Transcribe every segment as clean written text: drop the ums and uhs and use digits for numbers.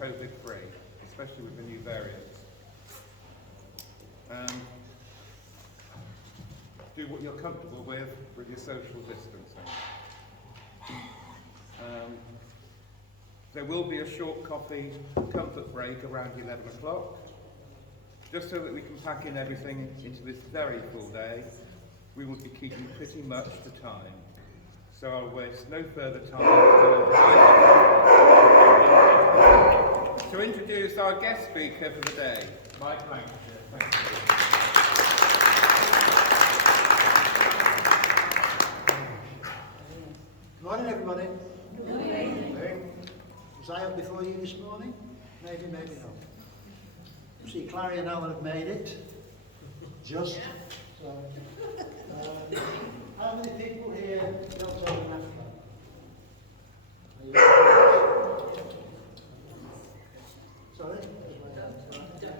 COVID-free, especially with the new variants. Do what you're comfortable with your social distancing. There will be a short coffee comfort break around 11 o'clock, just so that we can pack in everything into this very full day. We will be keeping pretty much to time. So I'll waste no further time to introduce our guest speaker for the day, Mike Lancashire. Thank you. Good morning, everybody. Good morning. Was I up before you this morning? Maybe, maybe not. See, Clary and Alan have made it. Just. So, how many people here don't own an Afghan? Sorry?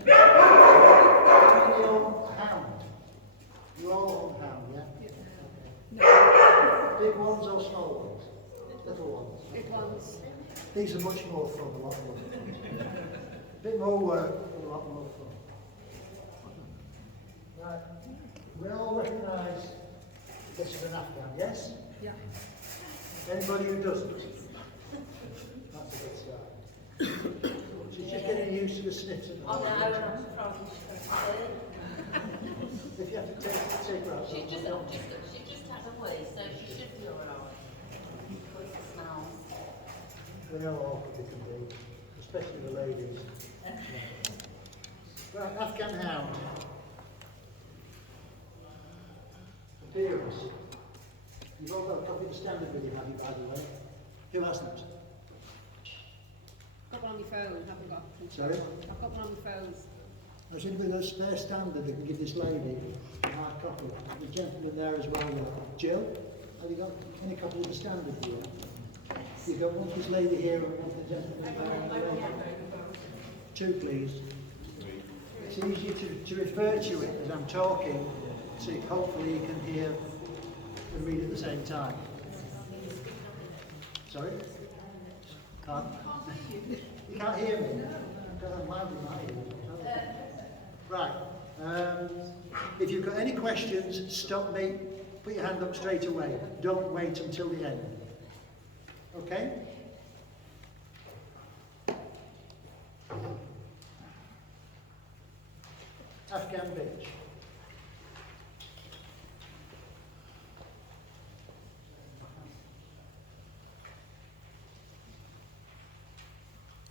How many own a hound? You all own hound, yeah? Okay. Big ones or small ones? Little ones? Big ones. These are much more fun, a lot more fun. A bit more work, but a lot more fun. Right. We all recognise this is an Afghan, yes? Yeah. Anybody who doesn't? That's a good start. She's just getting used to the sniffs and the Oh no, noise. I'm surprised she If you have to take her out. she just had a wee, so she should be alright. Because it smells. We know how awkward it can be, especially the ladies. Right, Afghan Hound. Appearance. You've all got a copy of the standard with you, have you, by the way? Who hasn't? Got one on my phone, haven't got. Sorry? I've got one on my phone. Has anybody got a spare standard that can give this lady a hard copy? The gentleman there as well. Jill, have you got any copy of the standard here? You've got one for this lady here and one for the gentleman there. Two, please. It's easier to refer to it as I'm talking, so hopefully you can hear and read at the same time. Sorry? Can't? You can't hear me? I'm loud in my ear. Right. If you've got any questions, stop me. Put your hand up straight away. Don't wait until the end. Okay? Afghan bitch.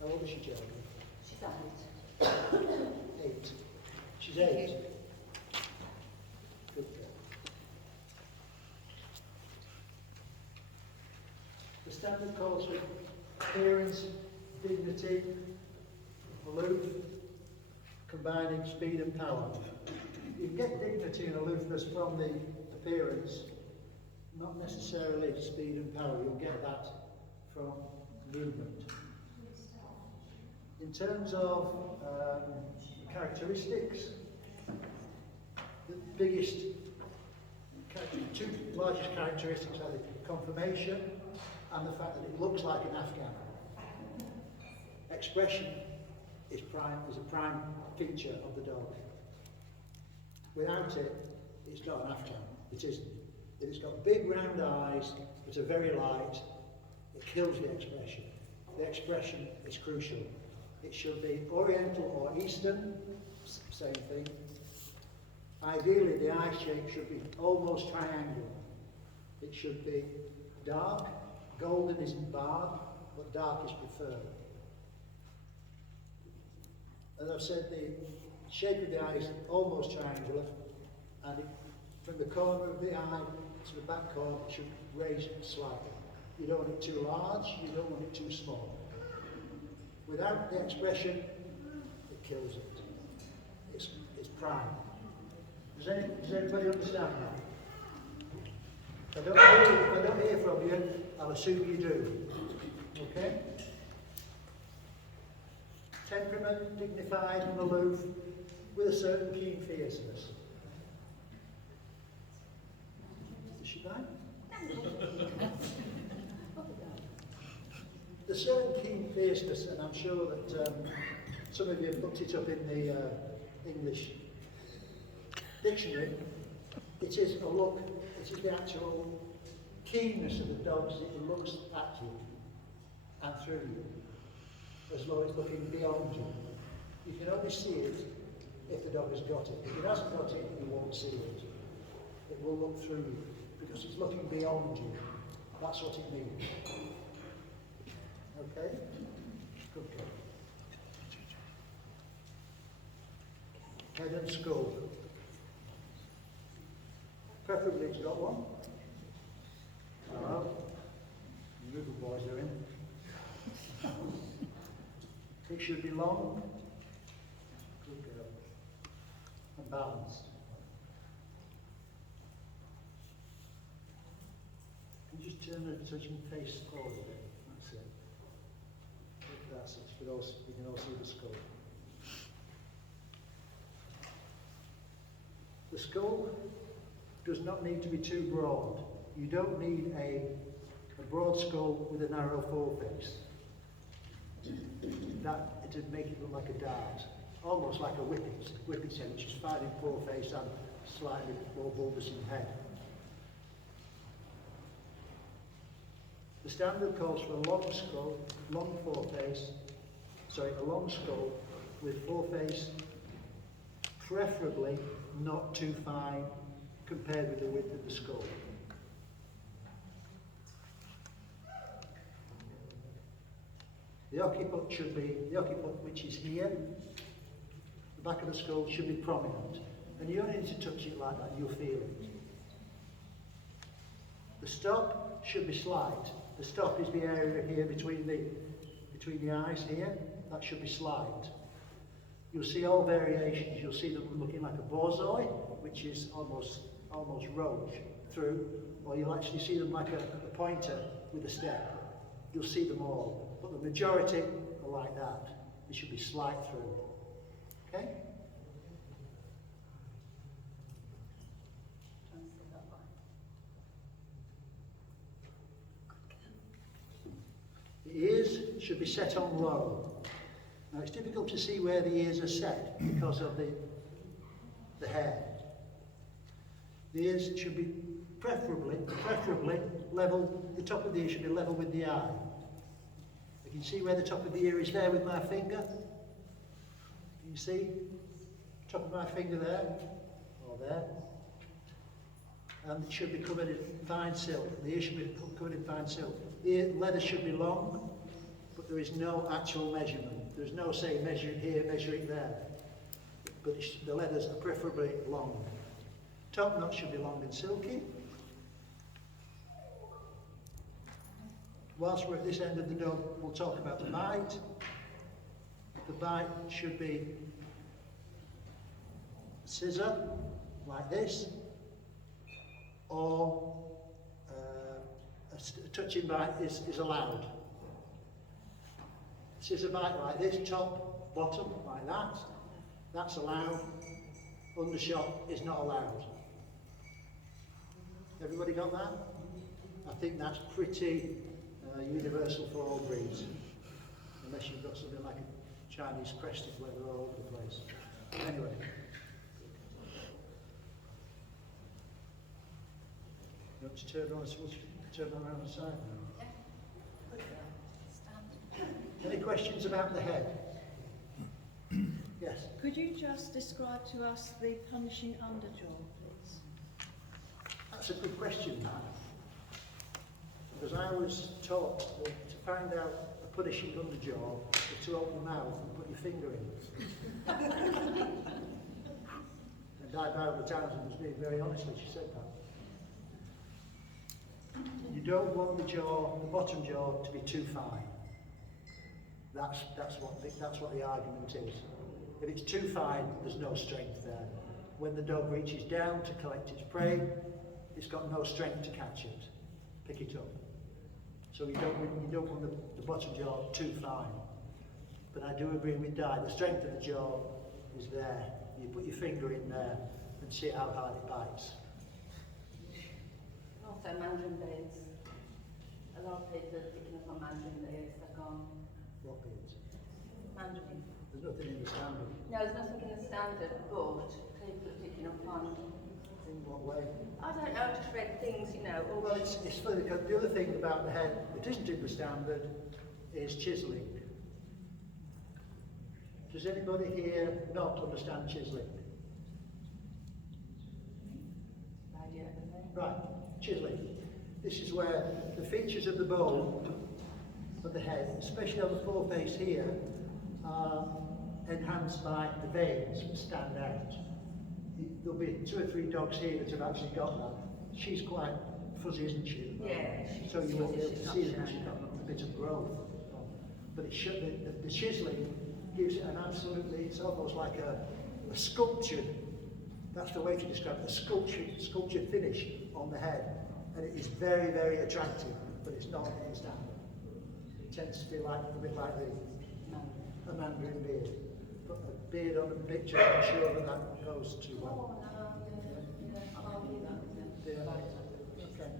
How old is she, Jeremy? She's 8. 8. She's 8. Good girl. The standard calls for appearance, dignity, aloof, combining speed and power. You can get dignity and aloofness from the appearance, not necessarily speed and power. You'll get that from movement. In terms of characteristics, the biggest, two largest characteristics are the conformation and the fact that it looks like an Afghan. Expression is a prime feature of the dog. Without it, it's not an Afghan. It isn't. If it's got big round eyes that are very light, it kills the expression. The expression is crucial. It should be Oriental or Eastern, same thing. Ideally, the eye shape should be almost triangular. It should be dark. Golden isn't barred, but dark is preferred. As I've said, the shape of the eye is almost triangular, and from the corner of the eye to the back corner, it should raise slightly. You don't want it too large, you don't want it too small. Without the expression, it kills it. It's prime. Does anybody understand that? If I don't hear from you, I'll assume you do. Okay? Temperament, dignified and aloof, with a certain keen fierceness. Is she fine? The certain keen fierceness, and I'm sure that some of you have looked it up in the English dictionary. It is a look, it is the actual keenness of the dog as it looks at you and through you, as though it's looking beyond you. You can only see it if the dog has got it. If it hasn't got it, you won't see it. It will look through you because it's looking beyond you. That's what it means. Okay? Good girl. Head and skull. Preferably it's got one. Hello. The little boys are in. It should be long. Good girl. And balanced. Can you just turn it so you can face forward a bit? That's it. That's it. You can all see the skull. The skull does not need to be too broad. You don't need a broad skull with a narrow foreface. That it would make it look like a dart, almost like a whippet head, which is fine in foreface and slightly more bulbous in head. The standard calls for a long skull, long foreface, a long skull with foreface preferably not too fine compared with the width of the skull. The occiput should be, the occiput which is here, the back of the skull should be prominent. And you only need to touch it like that, you'll feel it. The stop should be slight. The stop is the area here between the eyes here. That should be slight. You'll see all variations. You'll see them looking like a borzoi, which is almost roach through, or you'll actually see them like a pointer with a step. You'll see them all, but the majority are like that. It should be slight through. Okay? The ears should be set on low. Now it's difficult to see where the ears are set because of the hair. The ears should be preferably level, the top of the ear should be level with the eye. You can see where the top of the ear is there with my finger. Can you see? Top of my finger there, or there. And it should be covered in fine silk. The ear should be covered in fine silk. The ear leather should be long, but there is no actual measurement. There's no say measure it here, measure it there. But the leathers are preferably long. Top knot should be long and silky. Whilst we're at this end of the dog, we'll talk about the bite. The bite should be scissor, like this, or a touching bite is allowed. Scissor bite like this, top, bottom, like that. That's allowed. Undershot is not allowed. Everybody got that? I think that's pretty universal for all breeds, unless you've got something like a Chinese crested leather all over the place. Anyway. You want to turn around the side now? Any questions about the head? Yes? Could you just describe to us the punishing underjaw, please? That's a good question, that. Because I was taught that to find out a punishing underjaw is to open your mouth and put your finger in. And Di Barbara Townsend was being very honest when she said that. You don't want the jaw, the bottom jaw, to be too fine. That's what the argument is. If it's too fine, there's no strength there. When the dog reaches down to collect its prey, it's got no strength to catch it, pick it up. So you don't want the bottom jaw too fine. But I do agree with Di, the strength of the jaw is there. You put your finger in there and see how hard it bites. Also mandarin beards. A lot of people are picking up on mandarin beards. They're gone. What beards? Mandarin. There's nothing in the standard. No, there's nothing in the standard, but people are picking up on, In what way? I don't know, just read things, you know, Well, it's funny because the other thing about the head that isn't in the standard is chiselling. Does anybody here not understand chiselling? idea. Right, chiselling. This is where the features of the bone of the head, especially on the foreface here, are enhanced by the veins that stand out. There'll be 2 or 3 dogs here that have actually got that. She's quite fuzzy, isn't she? Yeah, she's So you won't be able she's to not see it shiny. because she's got a bit of growth. But it should, the chiselling gives it an absolutely, it's almost like a sculptured, that's the way to describe it, a sculptured finish on the head. And it is very, very attractive, but it's not in the standard. It tends to be like a bit like a mandarin beard. But a beard on a picture, I'm sure that that goes too well. Yeah. Okay.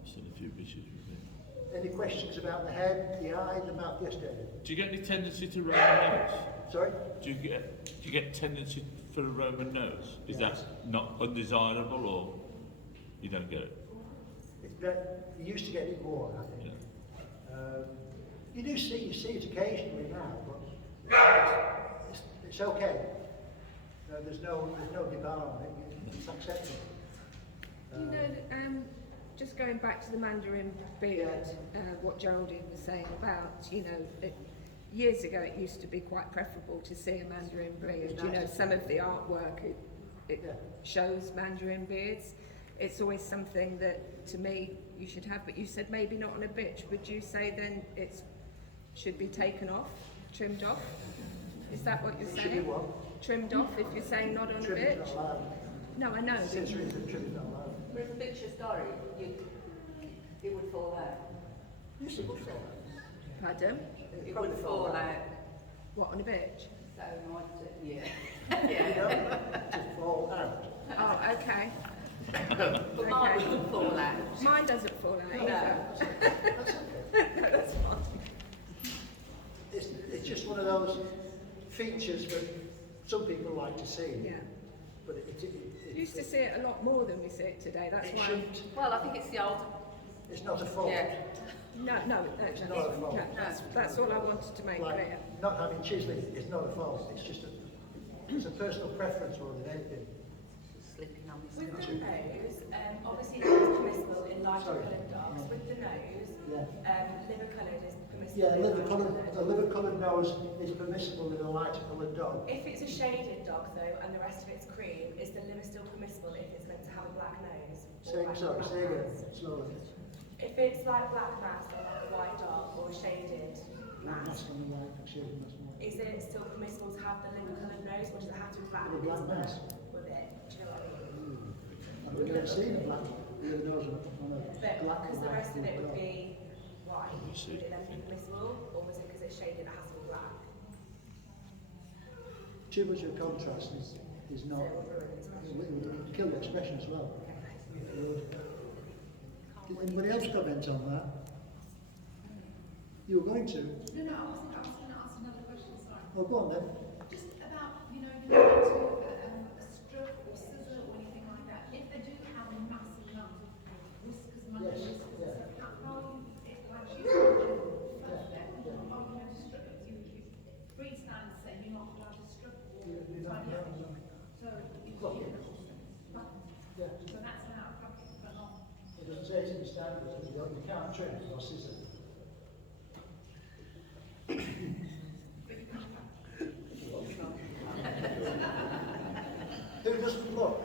I've seen a few pictures with it. Any questions about the head, the eye, the mouth? Yes, David. Do you get any tendency to Roman nose? Sorry? Do you get tendency for a Roman nose? Is Yes. that not undesirable, or you don't get it? You used to get it more, I think. Yeah. You see it occasionally now, but it's okay. There's no debate on it. It's acceptable. Do you know that, just going back to the Mandarin beard, what Geraldine was saying about, you know, years ago it used to be quite preferable to see a Mandarin beard. You know, some of the artwork, it Yeah. shows Mandarin beards. It's always something that, to me, you should have, but you said maybe not on a bitch. Would you say then it should be taken off, trimmed off? Is that what you're It should be saying? what? Trimmed off if you're saying not on a Trim is not bitch? allowed. No, I know. but- Sensory is that trim is not allowed. But if the picture's got it would fall out. Yes, it would fall. Pardon? It would fall out. What, on a bitch? So, no, yeah. You Yeah. know, to fall out. Oh, okay. But mine Okay. wouldn't fall out. Mine doesn't fall out No. either. That's okay. No, that's fine. It's just one of those features that some people like to see. Yeah. But Used to see it a lot more than we see it today. That's it why. shouldn't. Well, I think it's the old. It's not a fault. Yeah. No, It's no, not a fault. that's all I wanted to make Like, clear. not having chiselling is not a fault. It's just it's a personal preference more than anything. Slipping on this. With the nose, obviously it's permissible in lighter Sorry. coloured dogs. With the nose, Yeah. liver coloured is permissible. Yeah, in lighter a liver-coloured nose is permissible in a lighter-coloured dog. If it's a shaded dog though, and the rest of it's cream, is the liver still permissible if it's meant to have a black nose? Or like a black Say again, mask? slowly. If it's like black mask or like a white dog or a shaded Black mask, mask on the white, shading mask on the white. is it still permissible to have the liver coloured nose, or does it have to be black? With a black because mask? With it, do you know what I mean? I've never seen a black nose on a But black because the rest of it would dog. be white, would it then be permissible, or was it because it's shaded it has to be black? Too much of contrast is not. It would kill the expression as well. It would. Did anybody else comment on that? You were going to? No, I was going to ask another question, sorry. Oh, go on then. Just about, you know, going to a stroke or scissor or anything like that. If they do have a massive amount of whiskers, among Yes, whiskers, yeah. how you, like she's first step, are you going to stroke? You freestyle and say you're not allowed to stroke or You're not tidy up. allowed to. So, Well, so Yeah. that's now, but not. It doesn't say it's in the standards that you can't trim or scissor. Who doesn't look?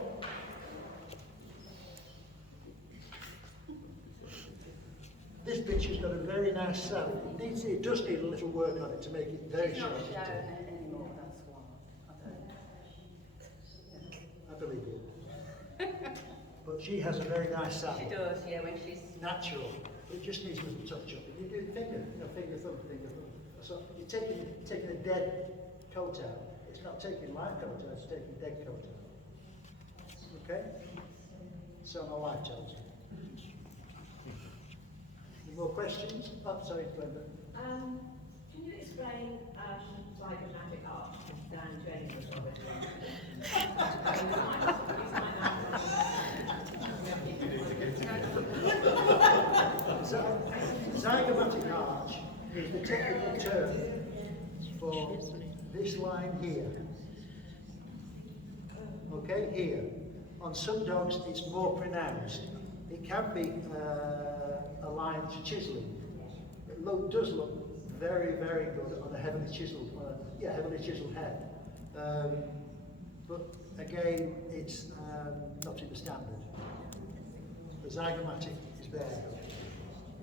This picture's got a very nice sound. It does need a little work on it to make it very It's not sharp. shown anymore, that's why. I don't know. I believe you. But she has a very nice sound. She does, yeah, when she's. Natural. It just needs a little touch up. You do finger, finger thumb. So you're taking a dead coat out. It's not taking live coat out, it's taking dead coat out. Okay? So my wife tells you. Any more questions? Oh, sorry, Brenda. Can you explain zygomatic arch down to any of the topic? Zygomatic arch is the technical term for this line here. Okay, here. On some dogs it's more pronounced. It can be a line to chiselling. It does look very, very good on a heavily chiseled, head. But again, it's not in the standard. The zygomatic is there,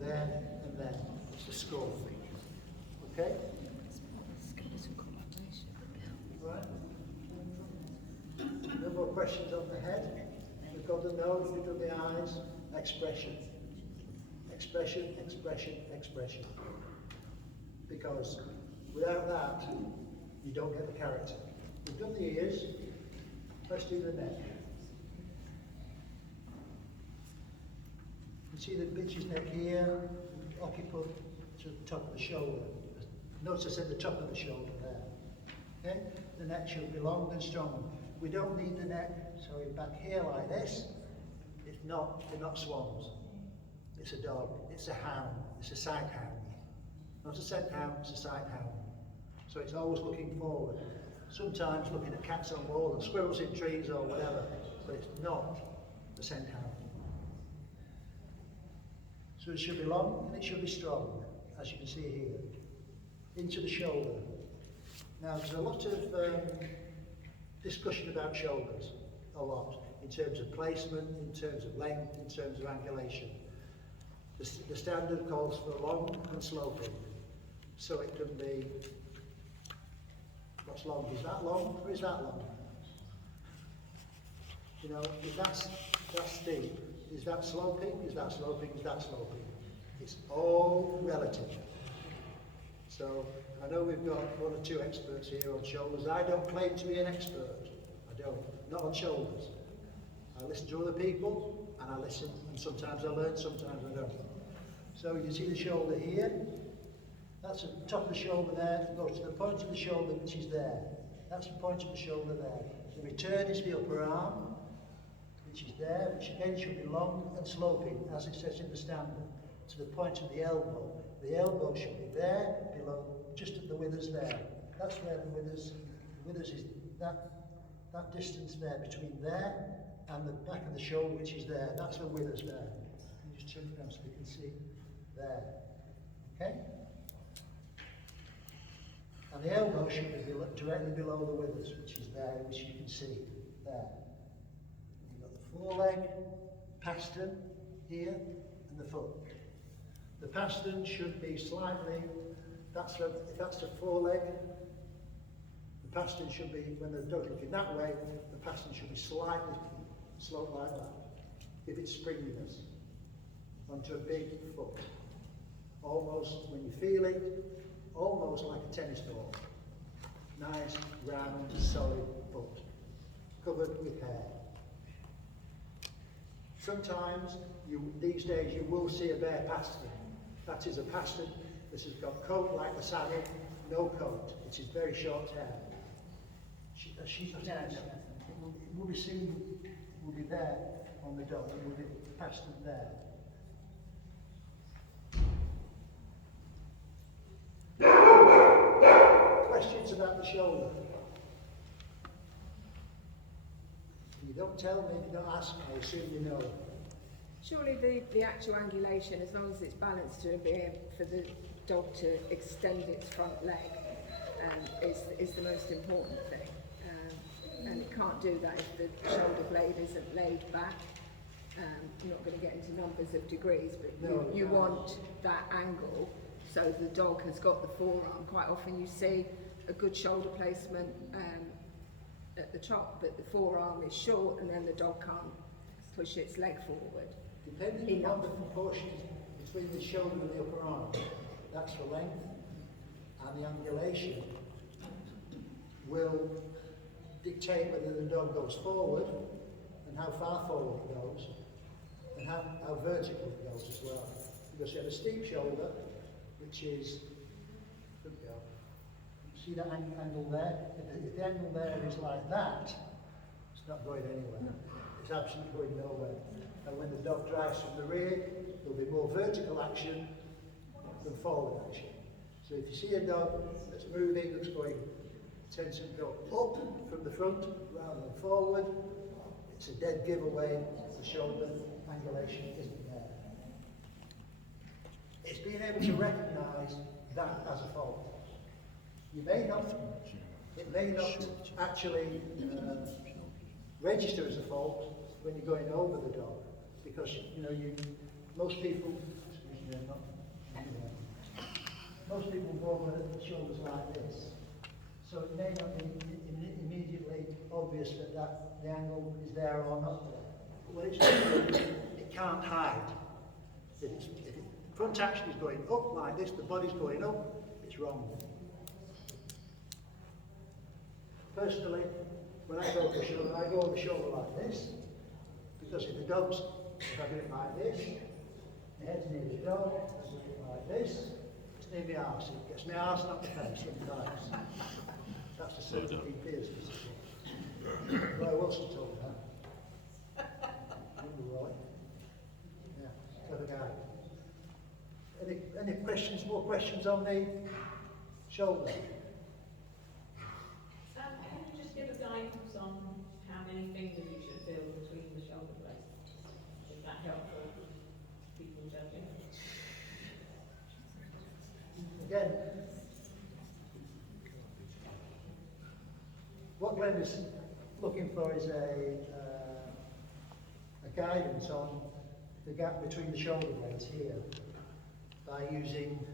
and there. It's the score. Okay? Right. No more questions on the head. We've got the nose, we've done the eyes. Expression. Expression, expression, expression. Because without that, you don't get the character. We've done the ears. Let's do the neck. You see the bitch's neck here, occiput to the top of the shoulder. Notice I said the top of the shoulder there. Okay? The neck should be long and strong. We don't need the neck, so we're back here like this. It's not, they're not swans. It's a dog, it's a hound, it's a sight hound. Not a scent hound, it's a sight hound. So it's always looking forward. Sometimes looking at cats on walls and squirrels in trees or whatever, but it's not a scent hound. So it should be long and it should be strong, as you can see here. Into the shoulder. Now there's a lot of discussion about shoulders, a lot, in terms of placement, in terms of length, in terms of angulation. The standard calls for long and sloping, so it can be, what's long? Is that long or is that long? You know, if that's steep, is that sloping? Is that sloping? Is that sloping? It's all relative. So I know we've got one or two experts here on shoulders. I don't claim to be an expert. I don't. Not on shoulders. I listen to other people and I listen, and sometimes I learn, sometimes I don't. So you see the shoulder here. That's the top of the shoulder there. It goes to the point of the shoulder which is there. That's the point of the shoulder there. The return is the upper arm, which is there, which again should be long and sloping, as it says in the standard, to the point of the elbow. The elbow should be there, below, just at the withers there. That's where the withers is that distance there, between there and the back of the shoulder, which is there. That's the withers there. You just turn it around so we can see there. Okay? And the elbow should be directly below the withers, which is there, which you can see there. You've got the foreleg, pastern here, and the foot. The pastern should be slightly, if that's the foreleg, the pastern should be, when the dog's looking that way, the pastern should be slightly sloped like that. Give it springiness onto a big foot. Almost, when you feel it, almost like a tennis ball. Nice, round, solid foot, covered with hair. Sometimes, these days, you will see a bare pastern. That is a pastern. This has got coat like the saddle, no coat. It is very short hair. She's got hair. It will be seen, will be there on the dog, it will be pastern there. Questions about the shoulder? You don't tell me, you don't ask me, I assume you know. Surely the actual angulation, as long as it's balanced to be able for the dog to extend its front leg, is the most important thing. And it can't do that if the shoulder blade isn't laid back. I'm not going to get into numbers of degrees, but you want that angle so the dog has got the forearm. Quite often you see a good shoulder placement at the top, but the forearm is short and then the dog can't push its leg forward. Depending on the proportion between the shoulder and the upper arm, that's the length, and the angulation will dictate whether the dog goes forward and how far forward it goes, and how vertical it goes as well. Because you have a steep shoulder, which is See that angle there? If the angle there is like that, it's not going anywhere. It's absolutely going nowhere. And when the dog drives from the rear, there'll be more vertical action than forward action. So if you see a dog that's moving, that's going, tends to go up from the front rather than forward, it's a dead giveaway. The shoulder angulation isn't there. It's being able to recognise that as a fault. You may not, it may not actually register as a fault when you're going over the dog, because most people, excuse me, I'm not, most people go over the shoulders like this, so it may not be immediately obvious that the angle is there or not there. But when it's doing, it can't hide. If the front action is going up like this, the body's going up, it's wrong. Personally, when I go over the shoulder, I go over the shoulder like this, because if the dog's, if I do it like this, the head's near the dog, I do it like this, it's near my arse. It gets my arse, not the face sometimes. That's the sort of Pierce position. Roy Wilson told me that. Remember Roy? Yeah, clever guy. Any questions, more questions on the shoulder? Can you just give a guidance on how many fingers you should feel between the shoulder blades? Is that helpful to people judging? Again, what Glenn is looking for is a guidance on the gap between the shoulder blades here by using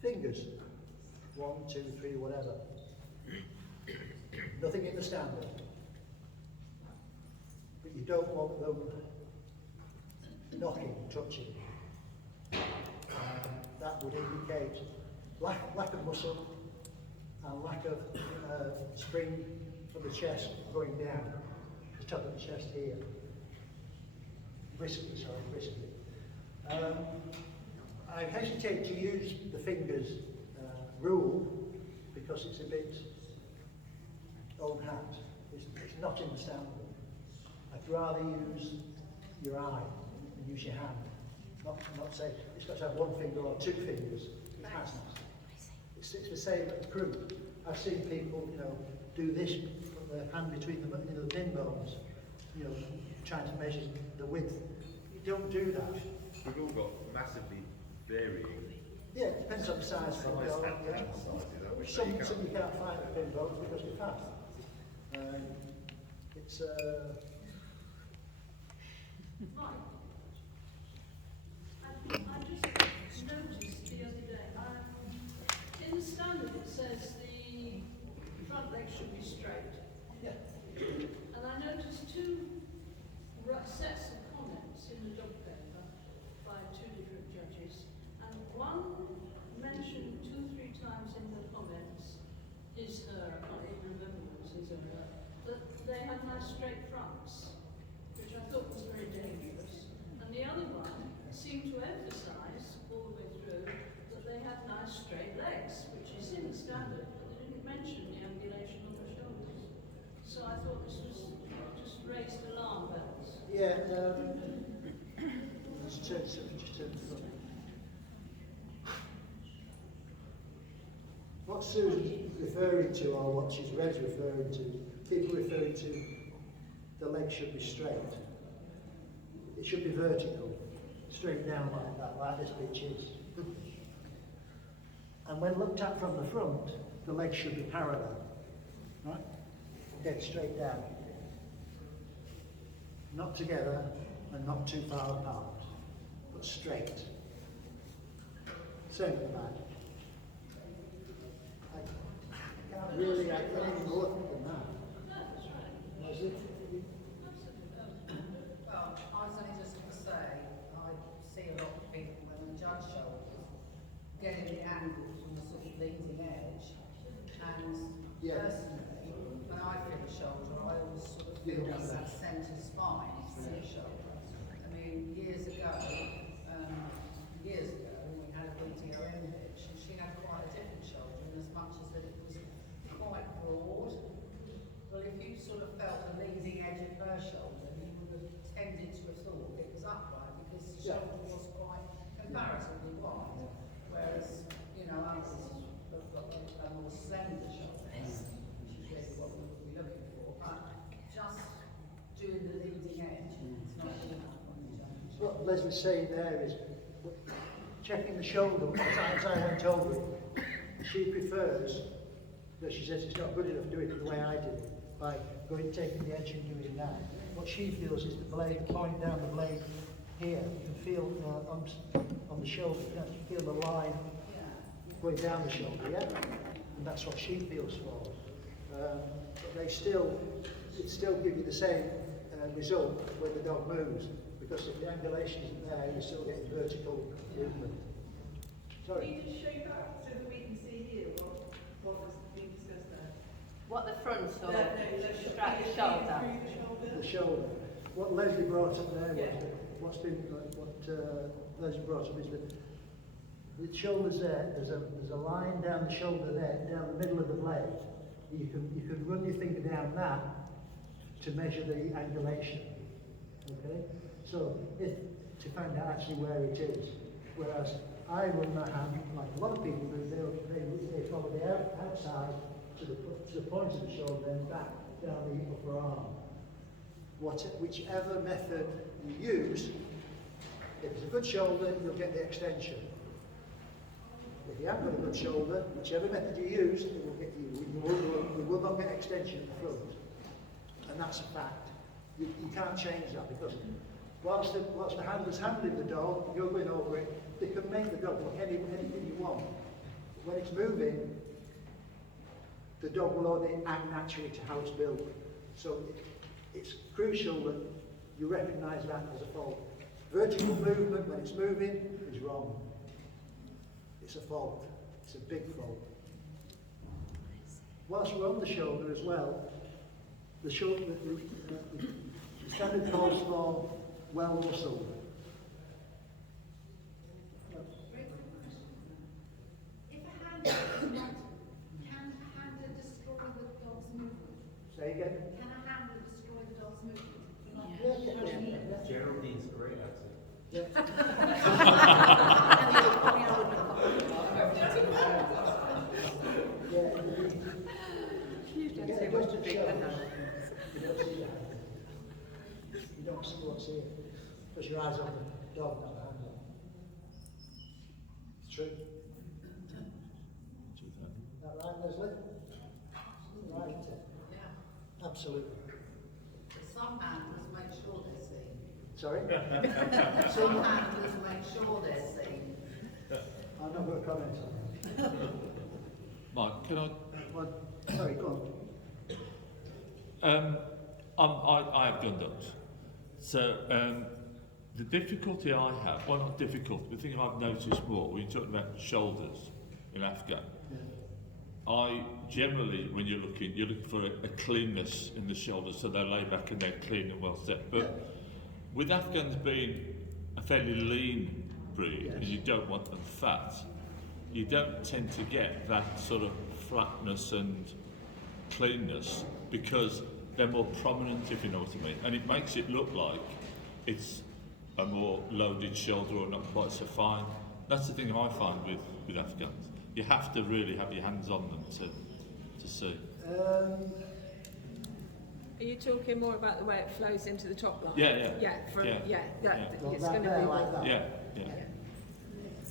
fingers, 1, 2, 3, whatever. Nothing in the standard. But you don't want them knocking, touching. That would indicate lack of muscle and lack of spring from the chest going down, the top of the chest here. Briskly. I hesitate to use the fingers rule because it's a bit old hat. It's not in the standard. I'd rather use your eye and use your hand. Not say it's got to have one finger or 2 fingers. It hasn't. It's the same at the crew. I've seen people, do this, put their hand between the pin bones, trying to measure the width. You don't do that. We've all got massively varying. Yeah, it depends on the size of the dog. Some you can't find the pin bones because they're fat. Mike, I just noticed the other day, in the standard it says the front leg should be straight. Yeah. And I noticed 2 sets of comments in the dog paper by 2 different judges, and one mentioned 2 or 3 times in the comments, I can't even remember what it is that they had nice straight fronts, which I thought was very dangerous. And the other one seemed to emphasise all the way through that they had nice straight legs, which is in the standard, but they didn't mention the angulation of the shoulders. So I thought this was just raised alarm bells. Yeah, just turn the front. What Susan's referring to, or what she's read referring to, people referring to the legs should be straight. It should be vertical, straight down like that, like this bitch is. And when looked at from the front, the legs should be parallel, right? Dead straight down. Not together and not too far apart, but straight. Same with the back. I can't really, I can't even go up than that. Was it? Well, I was only just going to say, I see a lot of people when the judge shoulders getting the angle from the sort of leading edge, and personally, when I feel a shoulder, I always sort of feel that centre spine through the shoulder. I mean, years ago, we had a BDO image, and she had quite a different shoulder, in as much as that it was shoulder was quite comparatively wide, whereas, you know, others have got a more slender shoulder, which is really what we would be looking for. But just doing the leading edge, it's not enough on the judge. What Leslie's saying there is, checking the shoulder, as I went over it, she prefers, but she says it's not good enough doing it the way I did it, by taking the edge and doing that. What she feels is the blade, point down the blade here, you can feel on the shoulder, you can actually feel the line going down the shoulder, yeah? And that's what she feels for. But it still give you the same result when the dog moves, because if the angulation isn't there, you're still getting vertical movement. Sorry. Can you just show that so that we can see here what was being discussed there? What the front or the strap the shoulder? The shoulder. What Leslie brought up there was Leslie brought up is that the shoulder's there. There's a line down the shoulder there, down the middle of the blade. You can run your finger down that to measure the angulation. Okay, so to find out actually where it is. Whereas I run my hand like a lot of people do. They follow the outside to the point of the shoulder, then back down the upper arm. Whichever method you use, if it's a good shoulder, you'll get the extension. If you haven't got a good shoulder, whichever method you use, it will get you. You will not get extension at the front, and that's a fact. You can't change that, because whilst the handler's handling the dog, you're going over it, they can make the dog look anything you want. When it's moving, the dog will only act naturally to how it's built. So it's crucial that you recognise that as a fault. Vertical movement when it's moving is wrong. It's a fault. It's a big fault. Whilst we're on the shoulder as well, the standard calls for well muscled. If a handler is not, can a handler destroy the dog's movement? Say again? Can a handler destroy the dog's movement? Yeah. Geraldine's great at it. You don't see what's big enough. You don't see what's here, because your eyes on the dog, not the handler. It's true. Is that right, Leslie? Right. Yeah. Absolutely. Some handlers make sure they're seen. Sorry? Some handlers make sure they're seen. I'm not going to comment on that. Mike, can I? Well, sorry, go on. I have gun dogs. So the difficulty I have, well not difficult, the thing I've noticed more, when you're talking about shoulders in Afghan, I generally, when you're looking for a cleanness in the shoulders, so they lay back and they're clean and well set. But with Afghans being a fairly lean breed, and you don't want them fat, you don't tend to get that sort of flatness and cleanness because they're more prominent, if you know what I mean. And it makes it look like it's a more loaded shoulder or not quite so fine. That's the thing I find with Afghans. You have to really have your hands on them to see. Are you talking more about the way it flows into the top line? Yeah. It's Well, going to there, be like that. Yeah.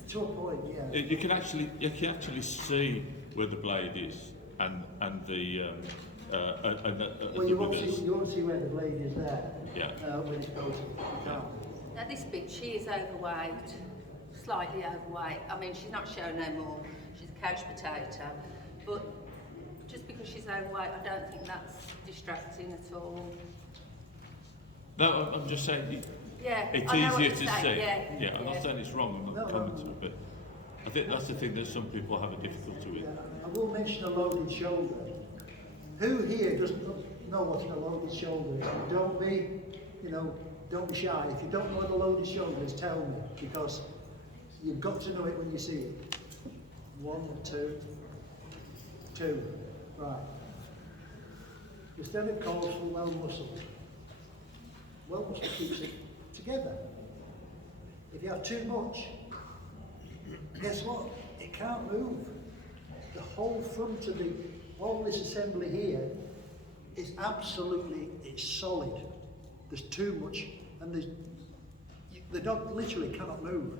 To a point, yeah. You can actually see where the blade is and the Well, you won't see where the blade is there. Yeah. When it goes, you can't. Now this bitch, she is overweight, slightly overweight. I mean, she's not showing no more. She's a couch potato. But just because she's overweight, I don't think that's distracting at all. No, I'm just saying Yeah, it's I know what easier you're to saying, see. yeah, I'm not saying it's wrong, I'm not commenting, but I think that's the thing that some people have a difficulty with. I will mention a loaded shoulder. Who here doesn't know what a loaded shoulder is? Don't be shy. If you don't know what a loaded shoulder is, tell me, because you've got to know it when you see it. 1, 2, right. The standard calls for well muscled. Well muscled keeps it together. If you have too much, guess what? It can't move. The whole front of all this assembly here is absolutely, it's solid. There's too much, and the dog literally cannot move.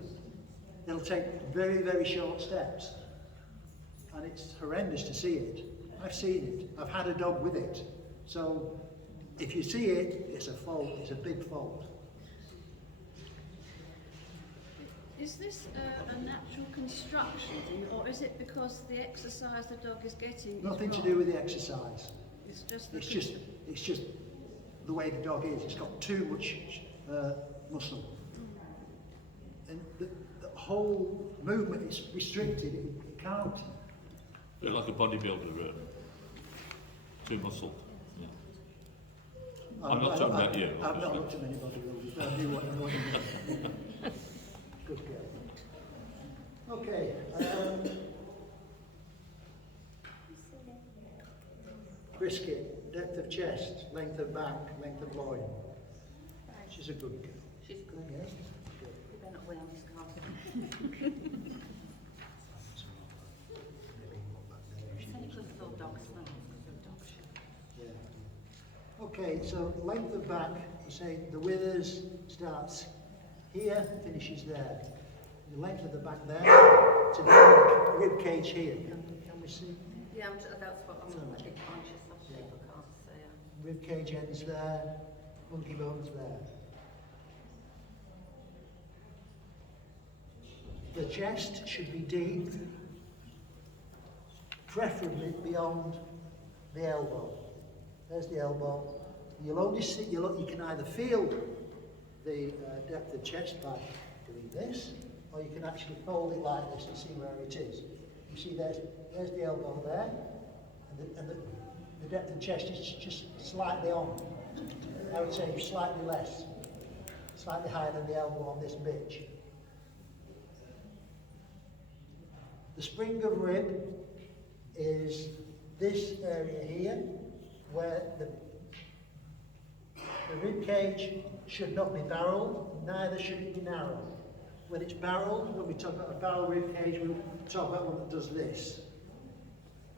It'll take very, very short steps. And it's horrendous to see it. I've seen it. I've had a dog with it. So if you see it, it's a fault. It's a big fault. Is this a natural construction thing, or is it because the exercise the dog is getting is Nothing to wrong? do with the exercise. It's just It's just the way the dog is. It's got too much muscle. And the whole movement is restricted. It can't. Bit like a bodybuilder, really. Too muscled. Yeah. I'm not talking about you. I've not looked at many bodybuilders, but I do what you mean. Good girl. Okay. Brisket, depth of chest, length of back, length of loin. She's a good girl. She's good. Yes. You better not win on this carpet. It's only because it's all dog smells, because of dog shit. Yeah. Okay, so length of back, you say the withers starts here, finishes there. The length of the back there to the rib cage here. Can we see? Yeah, that's what I'm a bit conscious of. People can't see it. Rib cage ends there, monkey bones there. The chest should be deep, preferably beyond the elbow. There's the elbow. You'll only see, you can either feel the depth of chest by doing this, or you can actually fold it like this to see where it is. You see there's the elbow there, and the depth of chest is just slightly on. I would say slightly less, slightly higher than the elbow on this bitch. The spring of rib is this area here, where the rib cage should not be barreled, neither should it be narrow. When it's barreled, when we talk about a barrel rib cage, we'll talk about one that does this.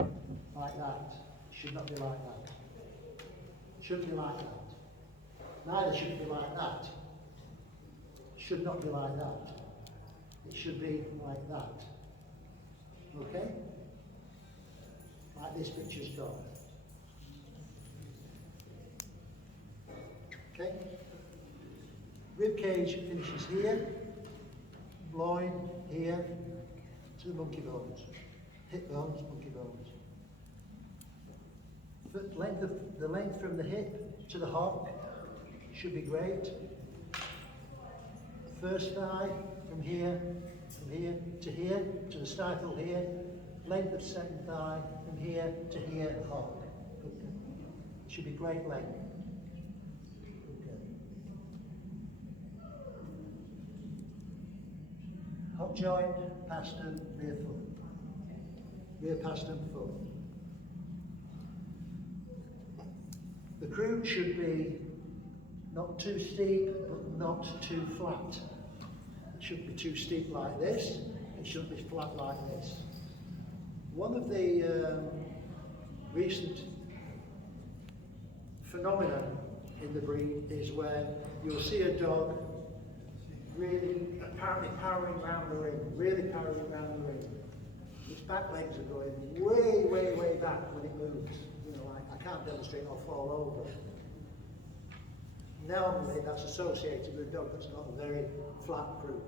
Like that. It should not be like that. Shouldn't be like that. Neither should it be like that. Should not be like that. It should be like that. Okay? Like this picture's got. Okay? Rib cage finishes here, loin here, to the monkey bones. Hip bones, monkey bones. The length from the hip to the hock should be great. First thigh from here to here, to the stifle here. Length of second thigh from here to here, hock. It should be great length. Hop joint, pastern, rear foot. Rear pastern foot. The croup should be not too steep, but not too flat. It shouldn't be too steep like this. It shouldn't be flat like this. One of the recent phenomena in the breed is where you'll see a dog really apparently powering around the ring, really powering around the ring. Its back legs are going way, way, way back when it moves. You know, I can't demonstrate, I'll fall over. Normally that's associated with a dog that's got a very flat croup.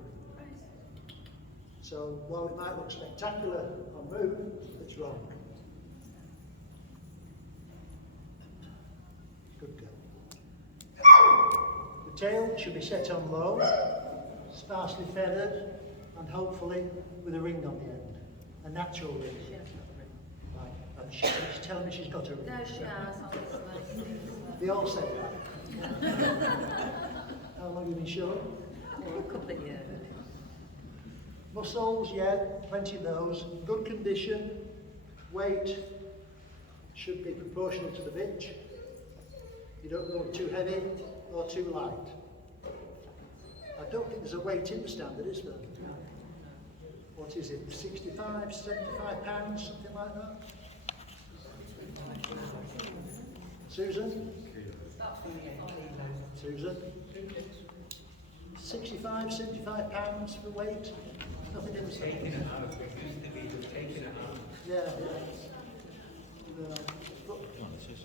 So while it might look spectacular on move, it's wrong. Good girl. The tail should be set on low, sparsely feathered, and hopefully with a ring on the end. A natural ring. She has got a ring. Right. She's telling me she's got a ring. No, she has, honestly. They all say that. How long have you been showing? Oh, a couple of years. Muscles, yeah, plenty of those. Good condition. Weight should be proportional to the bitch. You don't go too heavy or too light. I don't think there's a weight in the standard, is there? What is it, 65, 75 pounds, something like that? Susan? Susan? 65, 75 pounds for weight? Nothing in the standard. Taking it out, it used to be just taking it out. Yeah.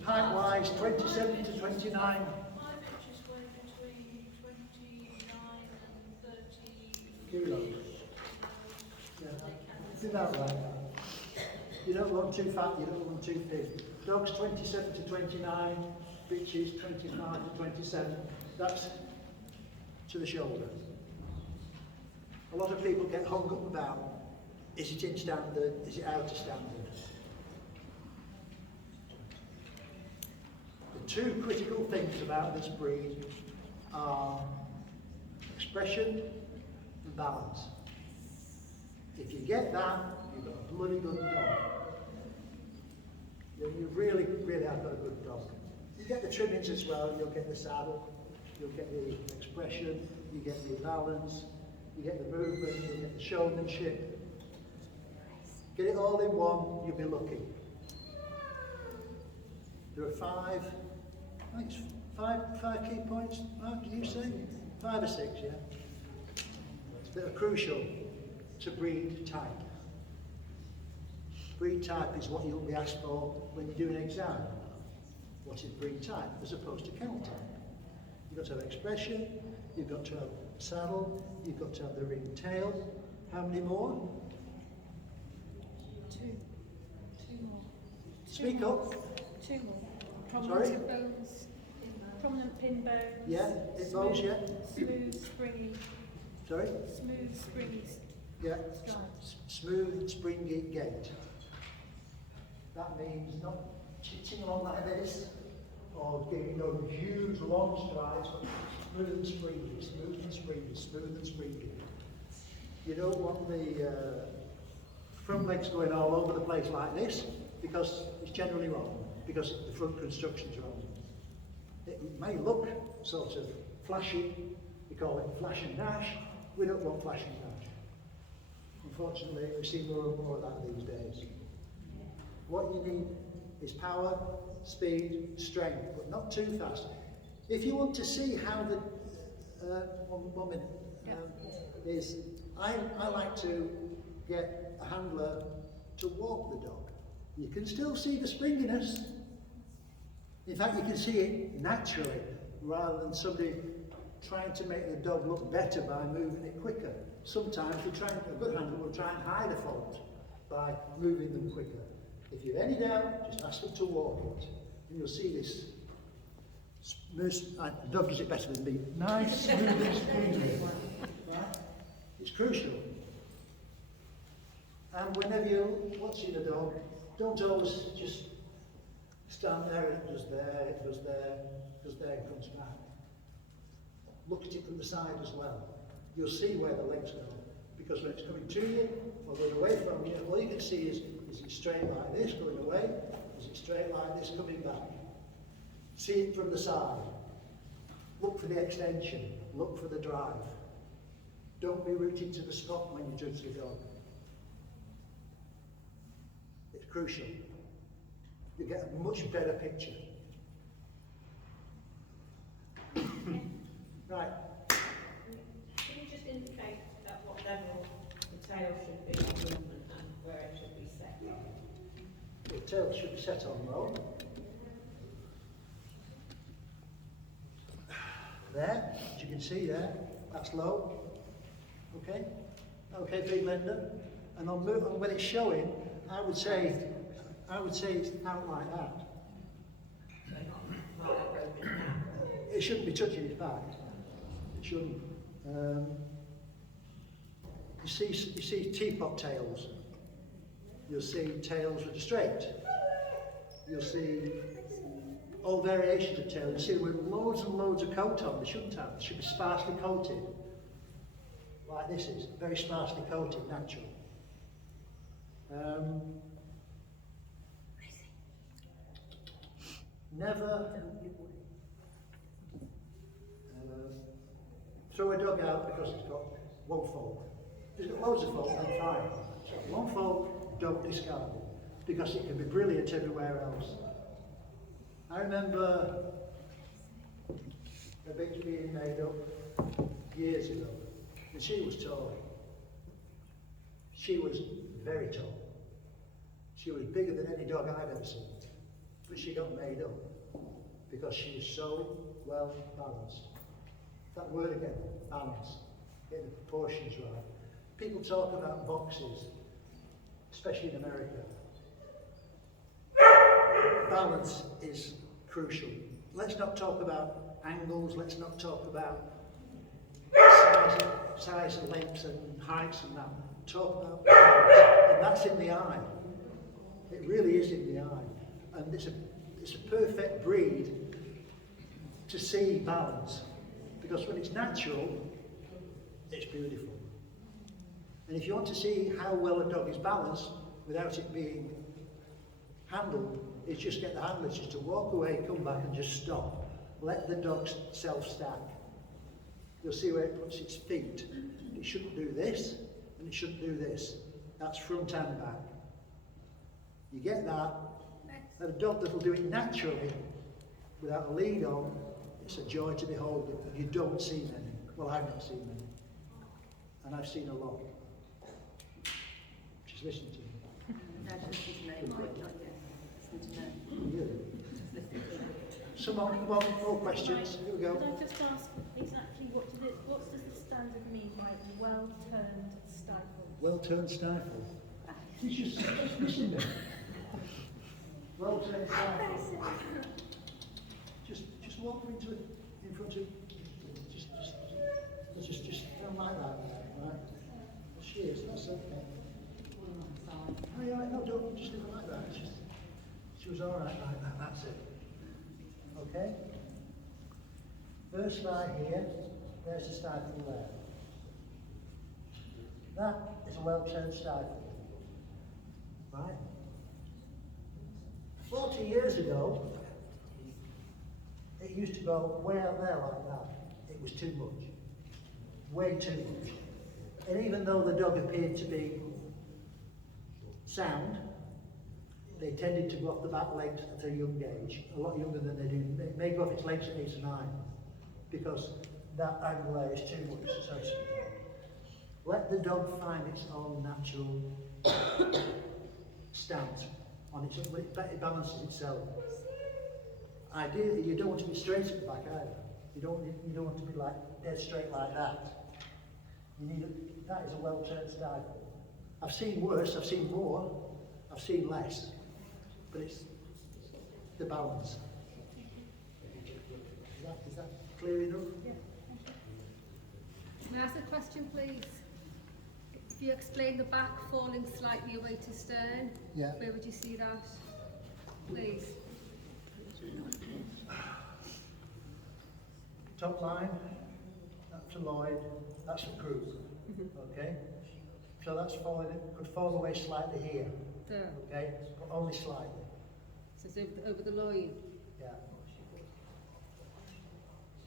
Height-wise, 27 to 29. My pictures were between 29 and 30 Kilos. Yeah. It's about right. You don't want too fat, you don't want too thin. Dogs 27 to 29, bitches 25 to 27. That's to the shoulder. A lot of people get hung up about, is it in standard, is it out of standard? The two critical things about this breed are expression and balance. If you get that, you've got a bloody good dog. You really, really have got a good dog. You get the trimmings as well, you'll get the saddle, you'll get the expression, you get the balance, you get the movement, you get the showmanship. Get it all in one, you'll be lucky. There are five key points, Mark, did you say? 5 or 6, yeah? That are crucial to breed type. Breed type is what you'll be asked for when you do an exam. What is breed type as opposed to kennel type? You've got to have expression, you've got to have saddle, you've got to have the ringed tail. How many more? 2 more. Speak up. 2 more. Sorry? Prominent bones, prominent pin bones. Yeah, it bones, yeah. Smooth, springy. Sorry? Smooth, springy Yeah. stripes. Smooth, springy gait. That means not chitting along like this, or getting those huge long strides, but smooth and springy, smooth and springy, smooth and springy. You don't want the front legs going all over the place like this, because it's generally wrong, because the front construction's wrong. It may look sort of flashy, we call it flash and dash. We don't want flash and dash. Unfortunately, we see more and more of that these days. What you need is power, speed, strength, but not too fast. If you want to see how the, one minute, is I like to get a handler to walk the dog. You can still see the springiness. In fact, you can see it naturally, rather than somebody trying to make the dog look better by moving it quicker. Sometimes a good handler will try and hide a fault by moving them quicker. If you have any doubt, just ask them to walk it, and you'll see this. The dog does it better than me. Nice, smooth and springy. Right? It's crucial. And whenever you're watching a dog, don't always just stand there and it does there, it does there, it does there, and comes back. Look at it from the side as well. You'll see where the legs go. Because when it's coming to you or going away from you, all you can see is it straight like this going away? Is it straight like this coming back? See it from the side. Look for the extension. Look for the drive. Don't be rooted to the spot when you judge the dog. It's crucial. You get a much better picture. Right. Can you just indicate at what level the tail should be on movement and where it should be set on? The tail should be set on low. There, as you can see there, that's low. Okay? Okay, big lender. And on when it's showing, I would say it's out like that. It shouldn't be touching its back. It shouldn't. You see teapot tails. You'll see tails that are straight. You'll see all variations of tails. You see with loads and loads of coat on. They shouldn't have. They should be sparsely coated. Like this is, very sparsely coated, natural. Never throw a dog out because it's got one fault. If it's got loads of faults, then fine. So one fault, don't discard it, because it can be brilliant everywhere else. I remember a bitch being made up years ago, and she was tall. She was very tall. She was bigger than any dog I'd ever seen, but she got made up because she was so well balanced. That word again, balance, getting the proportions right. People talk about boxes, especially in America. Balance is crucial. Let's not talk about angles, let's not talk about size and lengths and heights and that. Talk about balance, and that's in the eye. It really is in the eye. And it's a perfect breed to see balance, because when it's natural, it's beautiful. And if you want to see how well a dog is balanced without it being handled, is just get the handlers just to walk away, come back and just stop. Let the dog self-stack. You'll see where it puts its feet. It shouldn't do this, and it shouldn't do this. That's front and back. You get that, and a dog that'll do it naturally, without a lead on, it's a joy to behold it, and you don't see many. Well, I've not seen many. And I've seen a lot. Just listen to me. That's just his name, not yet. Listen to me. Really? Some more questions. Here we go. Could I just ask exactly what does the standard mean by well-turned stifle? Well-turned stifle. Just listen to me. Well-turned stifle. Just walk into it in front of. Just don't like that, right? She is. That's okay. Oh, yeah, no, don't just leave it like that. She was all right like that. That's it. Okay? First line here, there's the stifle there. That is a well-turned stifle. Right? 40 years ago, it used to go way out there like that. It was too much. Way too much. And even though the dog appeared to be sound, they tended to go off the back legs at a young age, a lot younger than they do. They may go off its legs at 8 or 9, because that angle there is too much. So let the dog find its own natural stance on its own. It balances itself. Ideally, you don't want to be straight at the back either. You don't want to be like dead straight like that. That is a well-turned stifle. I've seen worse, I've seen more, I've seen less, but it's the balance. Is that clear enough? Yeah. May I ask a question, please? If you explain the back falling slightly away to stern, yeah. Where would you see that? Please. Top line, that's to Lloyd, that's the group. Okay? So that's falling, it could fall away slightly here. There. Okay? But only slightly. So it's over the loin. Yeah.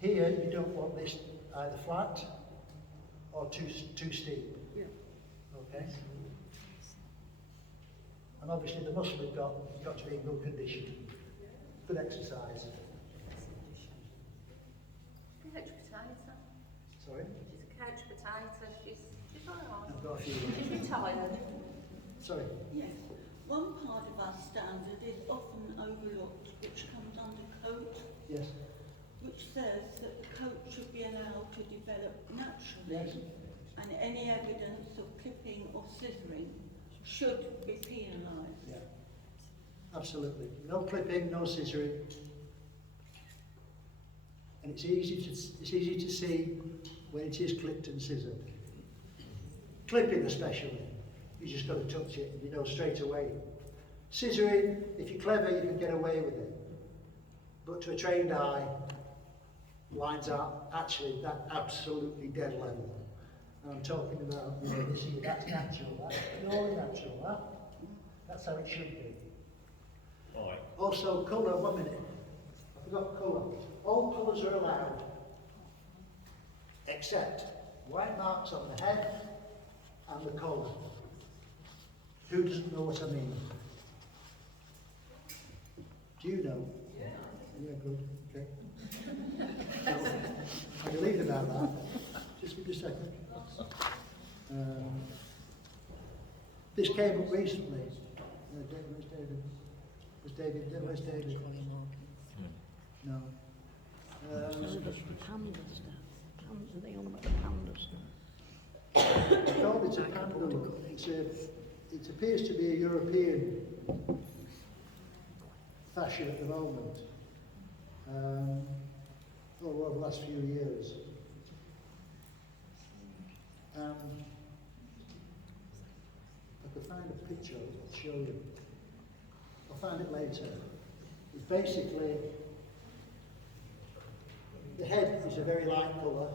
Here you don't want this either flat or too steep. Yeah. Okay? And obviously the muscle has got to be in good condition. Good exercise. Couch potato. Sorry? She's a couch potato. She's all right. I've got a few. She's retired. Sorry? Yes. One part of our standard is often overlooked, which comes under coat, Yes. which says that the coat should be allowed to develop naturally, Yes. and any evidence of clipping or scissoring should be penalised. Yeah. Absolutely. No clipping, no scissoring. And it's easy to see when it is clipped and scissored. Clipping especially, you just got to touch it and you know straight away. Scissoring, if you're clever, you can get away with it. But to a trained eye, lines are actually that absolutely dead level. And I'm talking about, this here, that's natural, that's purely natural, that's how it should be. Right. Also, colour, 1 minute. I forgot colour. All colours are allowed. except white marks on the head and the collar. Who doesn't know what I mean? Do you know? Yeah. Yeah, good. Okay. I believe about that. Just give me a second. This came up recently. Where's David? Where's David? No. It's called it's a pandal. It appears to be a European fashion at the moment. Over the last few years. If I could find a picture, I'll show you. I'll find it later. It's basically, the head is a very light colour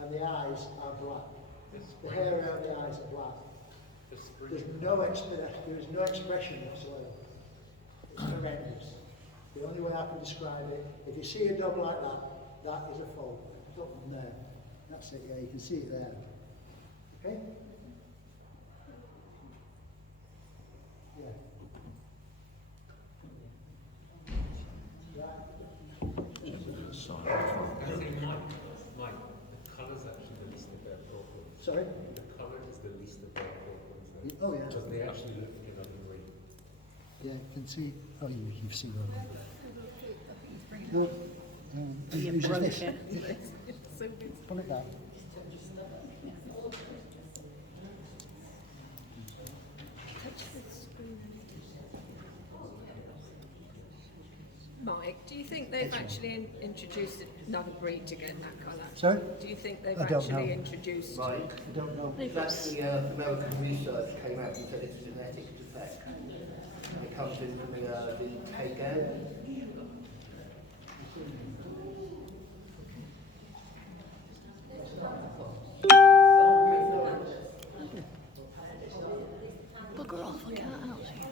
and the eyes are black. The hair around the eyes are black. There is no expression whatsoever. It's horrendous. The only way I can describe it, if you see a dog like that, that is a fault. It's up from there. That's it, yeah, you can see it there. Okay? Yeah. Right. I think Mike, the colour's actually the least of their problems. Sorry? The colour is the least of their problems. Oh, yeah. Because they actually look in another way. Yeah, you can see. Oh, you've seen that. No, use this. Pull it down. Mike, do you think they've actually introduced another breed to get that colour? Sorry? Do you think they've I don't actually know. introduced? Right. I don't know. That's the American research came out and said it's a genetic defect. And it comes in from the K-gam. Bugger off, I can't out here.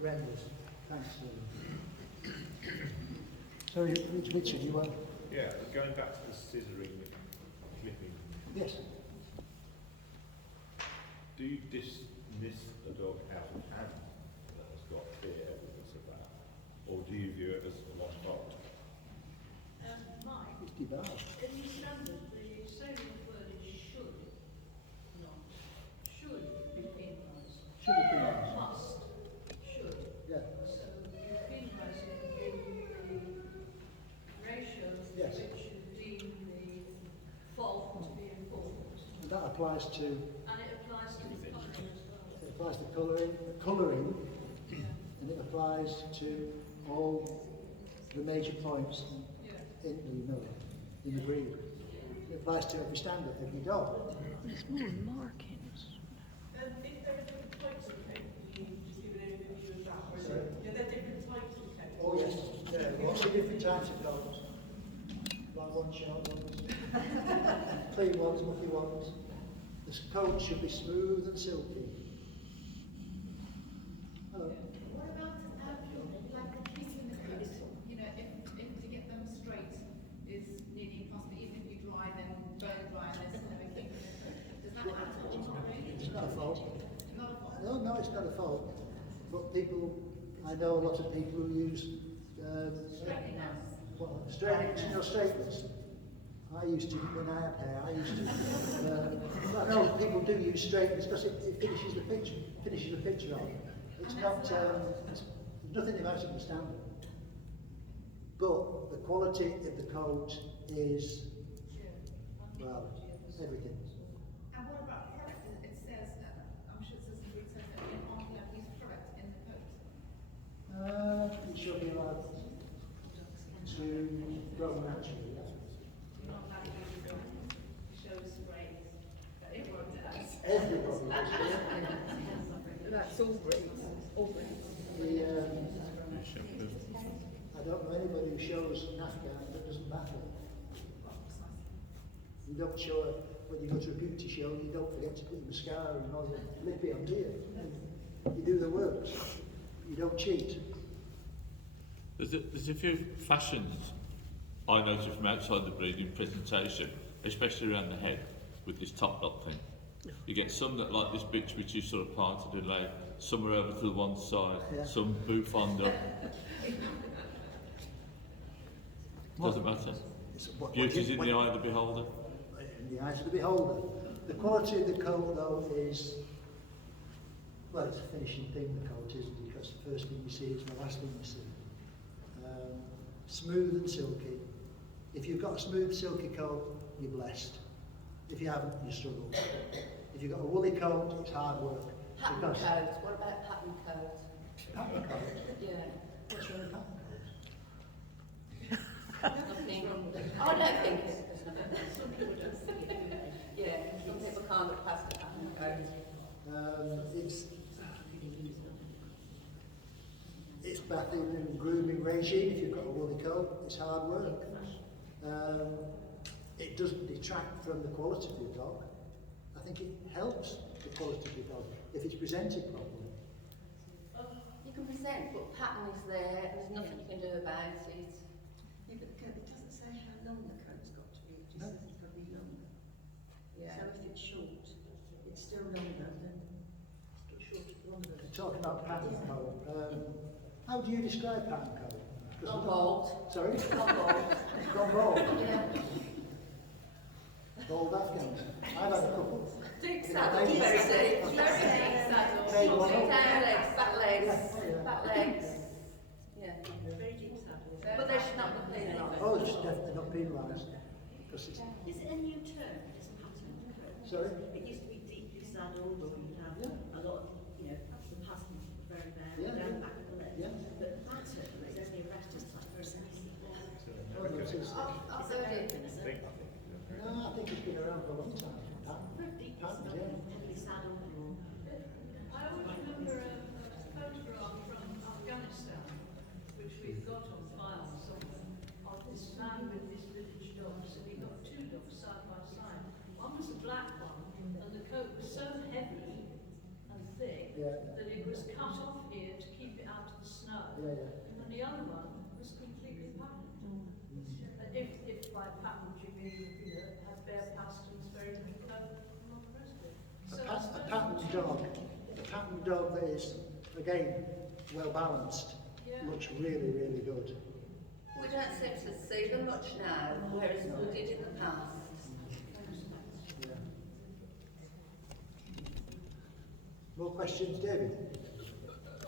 Horrendous. Thanks. Sorry, Richard, you were? Yeah, going back to the scissoring, clipping. Yes. Do you dismiss a dog out of hand that has got clear evidence of that? Or do you view it as a lost art? Mike, It's debarred. in the standard, the salient word is should not. Should be penalised. Should be penalised. Must. Should. Yeah. So you're penalising the ratios Yes. which you deem the fault to be important. And that applies to, And it applies to the colouring as well. it applies to colouring, and it applies to all the major points in the breed. It applies to every standard, every dog. There's more markings. If there are different types of coat, can you just give an overview of that? Or is it, there are different types of coat? Oh yes, there are lots of different types of dogs. Like one short ones, clean ones, mucky ones. The coat should be smooth and silky. Hello. What about like the creasing in the coat? You know, if to get them straight is nearly impossible, even if you dry them, bone dry and there's kind of a kink in the coat. Does that matter or not really? It's not a fault. Not a fault. No, it's not a fault. But people, I know a lot of people who use straighteners. I used to, when I had hair, I used to. I know people do use straighteners because it finishes the picture off. It's not, there's nothing about it standard. But the quality of the coat is, well, everything. And what about product? It says, I'm sure it says in Greek, says that you aren't allowed to use product in the coat. It should be allowed to grow naturally. You're not allowed to use show sprays that everyone does. Everybody does. That's all breeds. All breeds. I don't know anybody who shows an Afghan that doesn't battle. You don't show it when you go to a beauty show, you don't forget to put your mascara and all your lippy on, do you? You do the works. You don't cheat. There's a few fashions I noticed from outside the breeding presentation, especially around the head, with this top knot thing. You get some that like this bitch which is sort of parted and laid, some are over to the one side, some bouffant up. Doesn't matter. Beauty's in the eye of the beholder. In the eyes of the beholder. The quality of the coat, though, is, well, it's a finishing thing, the coat, isn't it? Because the first thing you see is the last thing you see. Smooth and silky. If you've got a smooth, silky coat, you're blessed. If you haven't, you struggle. If you've got a woolly coat, it's hard work. Pattern coat. What about pattern coat? Pattern coat? Yeah. What's wrong with pattern coat? Nothing. I don't think it's nothing. Yeah, some people can't look past the pattern coat. It's bathing and grooming regime. If you've got a woolly coat, it's hard work. It doesn't detract from the quality of your dog. I think it helps the quality of your dog if it's presented properly. You can present, but pattern is there. There's nothing you can do about it. Yeah, but the coat, it doesn't say how long the coat's got to be. It just says it's got to be longer. Yeah. So if it's short, it's still longer than longer. Talking about pattern coat, how do you describe pattern coat? Gone bald. Sorry? Gone bald. Gone bald? Yeah. Bald Afghans. I've had a couple. Deep saddle, very deep. Very deep saddle. Down legs, back legs, back legs. Yeah. Very deep saddle. But they should not be penalised. Oh, it's definitely not penalised. Is it a new term, this pattern coat? Sorry? It used to be deeply saddled, or you'd have a lot, you know, the pattern very bare, down the back of the legs. Yeah. But pattern is only a restless type process. No, I think it's been around for a long time. Pattern, yeah. Heavily saddled. I always remember a photograph from Afghanistan, which we've got on file somewhere, of this man with his village dogs, and he got two dogs side by side. One was a black one, and the coat was so heavy and thick that it was cut off here to keep it out of the snow. And the other one was completely patterned. If by patterned you mean, you know, had bare pasterns, very good coat, and all the rest of it. So A patterned dog that is, again, well balanced, looks really, really good. We don't seem to see them much now, whereas we did in the past. More questions, David?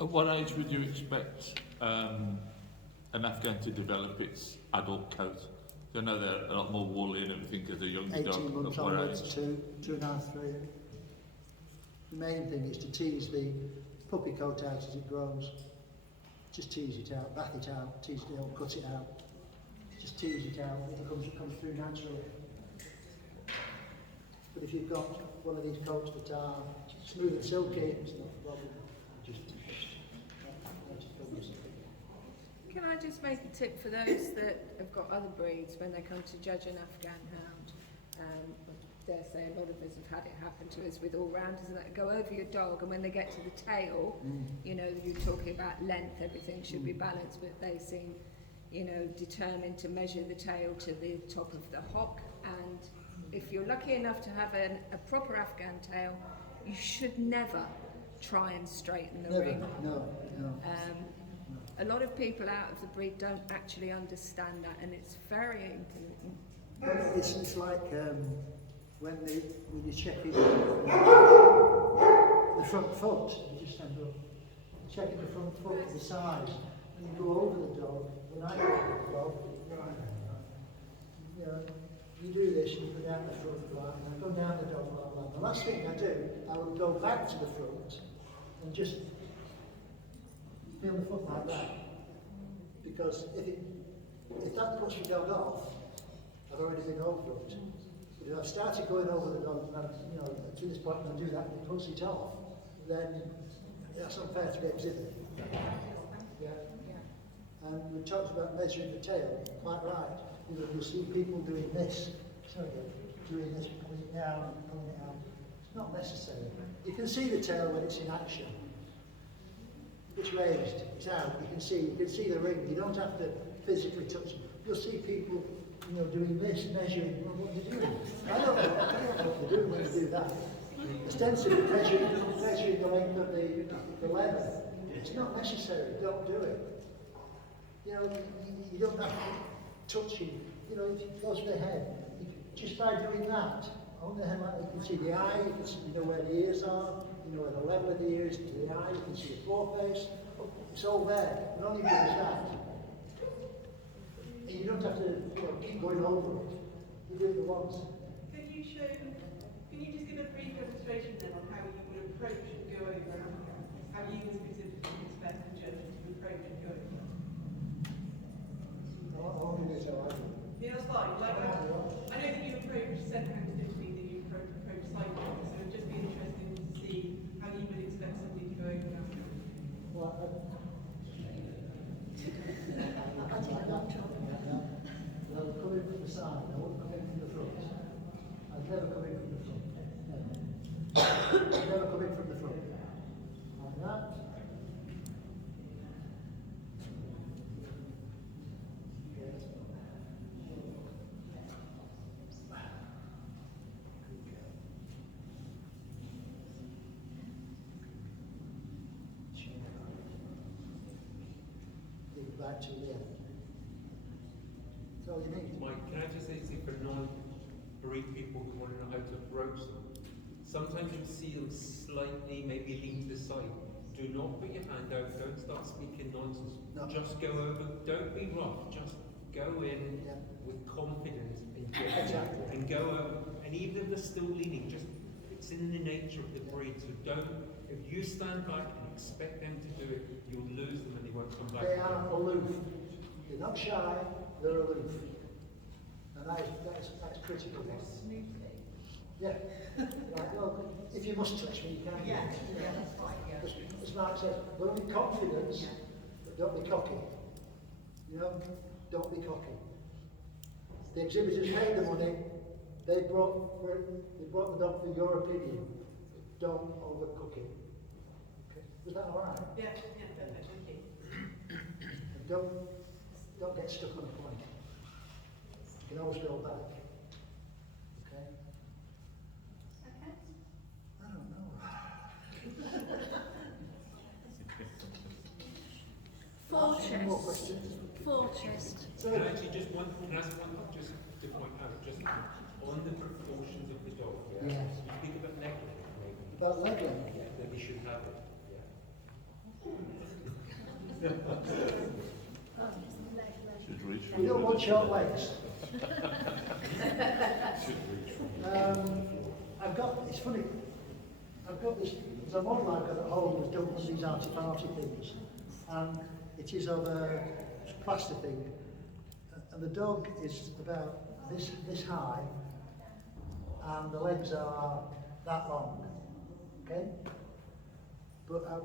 At what age would you expect an Afghan to develop its adult coat? I know they're a lot more woolly and everything as a younger dog. 18 months at what onwards, age? 2.5, 3. The main thing is to tease the puppy coat out as it grows. Just tease it out, bath it out, tease it out, cut it out. Just tease it out, it comes through naturally. But if you've got one of these coats that are smooth and silky, it's not a problem. Can I just make a tip for those that have got other breeds when they come to judge an Afghan hound? I dare say a lot of us have had it happen to us with all-rounders and that go over your dog, and when they get to the tail, you know, you're talking about length, everything should be balanced, but they seem, you know, determined to measure the tail to the top of the hock. And if you're lucky enough to have a proper Afghan tail, you should never try and straighten the ring. No. A lot of people out of the breed don't actually understand that, and it's very important. It's like when you check in the front foot, you just stand up, checking the front foot to the side, and you go over the dog. When I go over the dog, you know, you do this, and you go down the front line, and I go down the dog line. The last thing I do, I will go back to the front and just feel the foot like that. Because if that puts your dog off, I've already been over it. But if I've started going over the dog, and you know, to this point when I do that, and it puts it off, then that's unfair to the exhibit. Yeah. And we talked about measuring the tail, quite right. You know, you'll see people doing this, doing this, pulling it down and pulling it out. It's not necessary. You can see the tail when it's in action. It's raised, it's out, you can see the ring, you don't have to physically touch it. you'll see people, you know, doing this, measuring, well, what they're doing. I don't know what they're doing when they do that. Extensively measuring the length of the leather. It's not necessary, don't do it. You know, you don't have to touch it. You know, it goes to the head. Just by doing that, on the head, like, you can see the eye, you know where the ears are, you know where the level of the ears to the eye, you can see the foreface. It's all there. It only does that. And you don't have to, you know, keep going over it. You do it once. Can you just give a brief demonstration then on how you would approach going around, how you would specifically expect the judge to approach going around? I'll do this how I do. Yeah, that's fine. Like, I know that you approach centre-hand differently than you approach sideways, so it'd just be interesting to see how you would expect somebody to go over that. Well, I would come in from the side, I wouldn't come in from the front. I'd never come in from the front. I'd never come in from the front. Like that. Back to the end. So you need. Mike, can I just say something for non-breed people who want to know how to approach them? Sometimes you see them slightly, maybe lean to the side. Do not put your hand out, don't start speaking nonsense. No. Just go over, don't be rough, just go in with confidence and and go over. And even if they're still leaning, just it's in the nature of the breed. So don't, if you stand back and expect them to do it, you'll lose them and they won't come back. They are aloof. They're not shy, they're aloof. And that's critical. Yeah. Right, well, if you must touch me, you can. Yeah, that's fine. Yeah. As Mark says, well, with confidence, but don't be cocky. You know, don't be cocky. The exhibitors paid the money. They brought the dog for your opinion. Don't overcook it. Okay. Was that all right? Yeah, perfect. Thank you. And don't get stuck on a point. You can always go back. Okay? Okay. I don't know. Four More chest. questions? Four chest. So can I actually just one, can I ask one thing just to point out, just on the proportions of the dog, yeah? Yes. You speak about leg length, maybe. About leg length? Yeah, that they should have it, Should reach We don't want short legs. I've got, it's funny, I've got this, there's a model I've got at home that's done one of these arty-farty things, and it is of a plastic thing, and the dog is about this high, and the legs are that long, okay? But I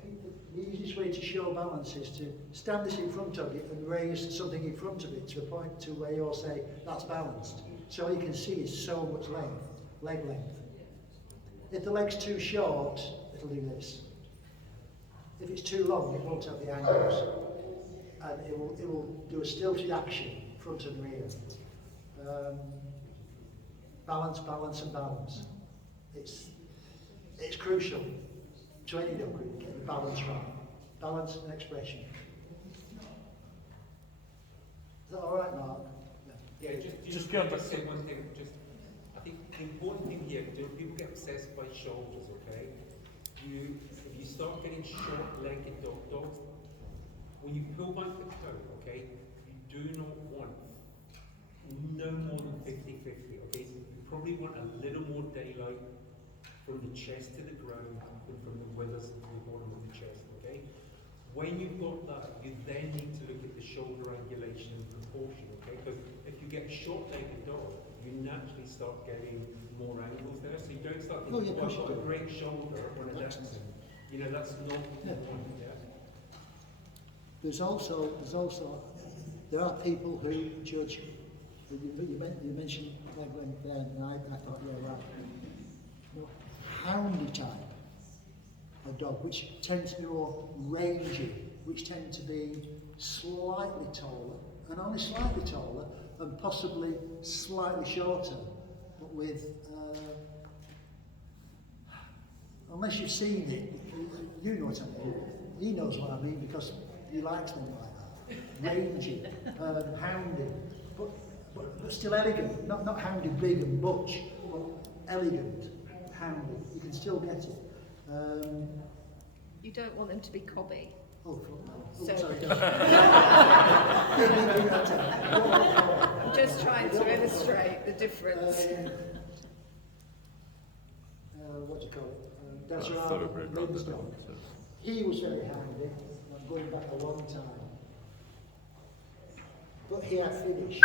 think the easiest way to show balance is to stand this in front of it and raise something in front of it to a point to where you'll say that's balanced. So all you can see is so much length, leg length. If the leg's too short, it'll do this. If it's too long, it won't have the angles. And it will do a stilted action, front and rear. Balance, balance and balance. It's crucial to any dog, get the balance right. Balance and expression. Is that all right, Mark? Yeah, just go just back. say one thing. Just, I think the important thing here, people get obsessed by shoulders. Okay, if you start getting short-legged dogs, when you pull back the coat, okay, you do not want no more than 50-50. Okay, you probably want a little more daylight from the chest to the ground than from the withers to the bottom of the chest. Okay. When you've got that, you then need to look at the shoulder angulation and proportion, okay? Because if you get a short-legged dog, you naturally start getting more angles there. So you don't start thinking, I've got a great shoulder when a Dachshund. You know, that's not the point, yeah? There's also, there are people who judge, you mentioned leg length there, and I thought, yeah, right. No, houndy type of dog, which tend to be more rangy, which tend to be slightly taller and only slightly taller, and possibly slightly shorter, but with, unless you've seen it, you know what I mean. He knows what I mean because he likes them like that. Rangy, houndy, but still elegant. Not houndy big and butch, but elegant, houndy. You can still get it. You don't want them to be cobby. Oh, fuck no. Oh, So- sorry. I'm just trying to illustrate the difference. What do you call it? That's thoroughbred rather than dog. He was very handy, going back a long time. But he had finish.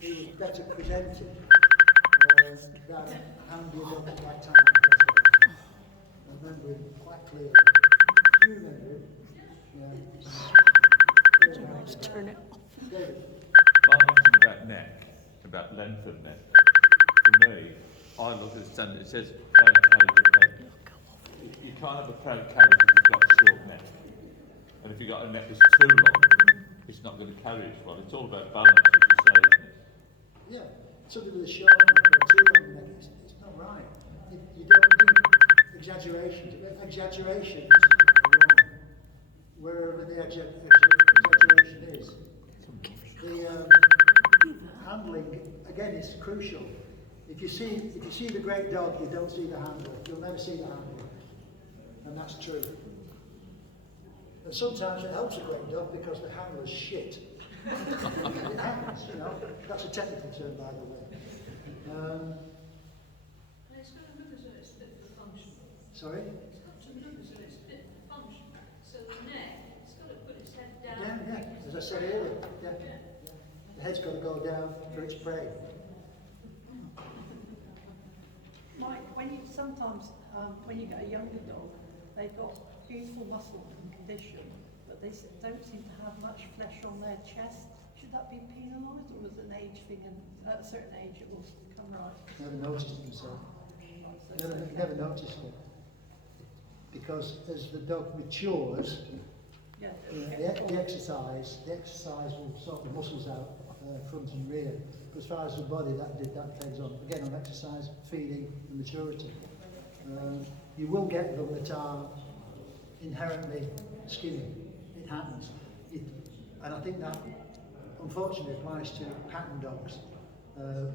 He was better presented than handy dog at that time. I remember him quite clearly. Do you remember him? Yeah. Just turn it off. David. Mark mentioned about neck, about length of neck. For me, I look at the standard, it says proud carriage of head. You can't have a proud carriage if you've got a short neck. And if you've got a neck that's too long, it's not going to carry as well. It's all about balance, as you say, isn't it? Yeah, something with a short neck or too long neck, it's not right. You don't need exaggerations. Exaggerations are wrong, wherever the exaggeration is. The handling, again, is crucial. If you see the great dog, you don't see the handler. You'll never see the handler. And that's true. And sometimes it helps a great dog because the handler's shit. It happens, you know. That's a technical term, by the way. And it's got to look as though it's fit for function. Sorry? It's got to look as though it's fit for function. So the neck, it's got to put its head down. Yeah, as I said earlier. Yeah. The head's got to go down for its prey. Mike, when you get a younger dog, they've got beautiful muscle and condition, but they don't seem to have much flesh on their chest. Should that be penalised, or is it an age thing, and at a certain age it will come right? Never noticed it myself. Never noticed it. Because as the dog matures, the exercise will sort the muscles out, front and rear. But as far as the body, that depends on, again, on exercise, feeding, and maturity. You will get them that are inherently skinny. It happens. And I think that, unfortunately, applies to pattern dogs.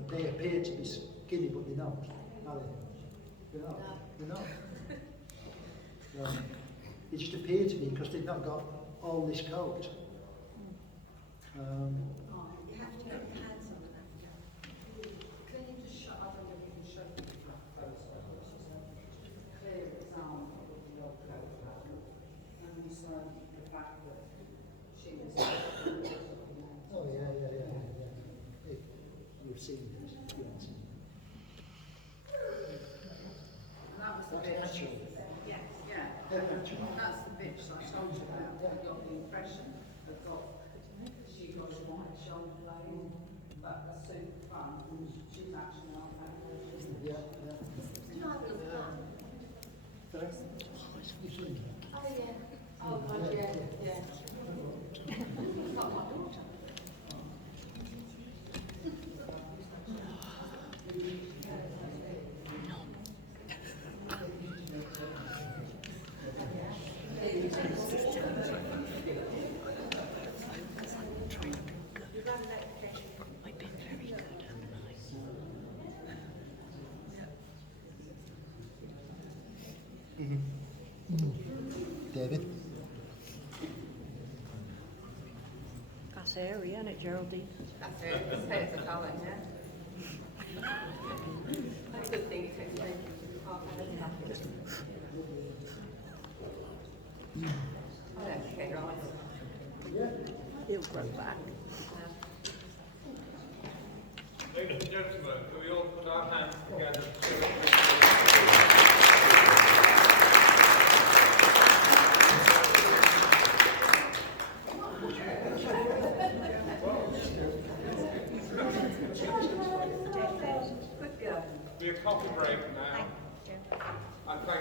They appear to be skinny, but they're not, are they? They're not. They're not. They just appear to be because they've not got all this coat. You have to get pads on that. Can you just show, I don't know if you can show me that photo, which is a clear example of the old coat pattern, and also the fact that she was. Oh, yeah. You've seen this. That was the bitch. Yeah. That's the bitch I told you about. I got the impression that she got a white shoulder blade, but a super fun, and she's actually not that version. Yeah. Sorry? You've seen it? Oh yeah. Oh God, yeah. Not my daughter. David? That's airy, isn't it, Geraldine? That's it. It's a colour, yeah. That's a good thing. It takes half an hour. I don't think it rides. He'll grow back. Ladies and gentlemen, can we all put our hands together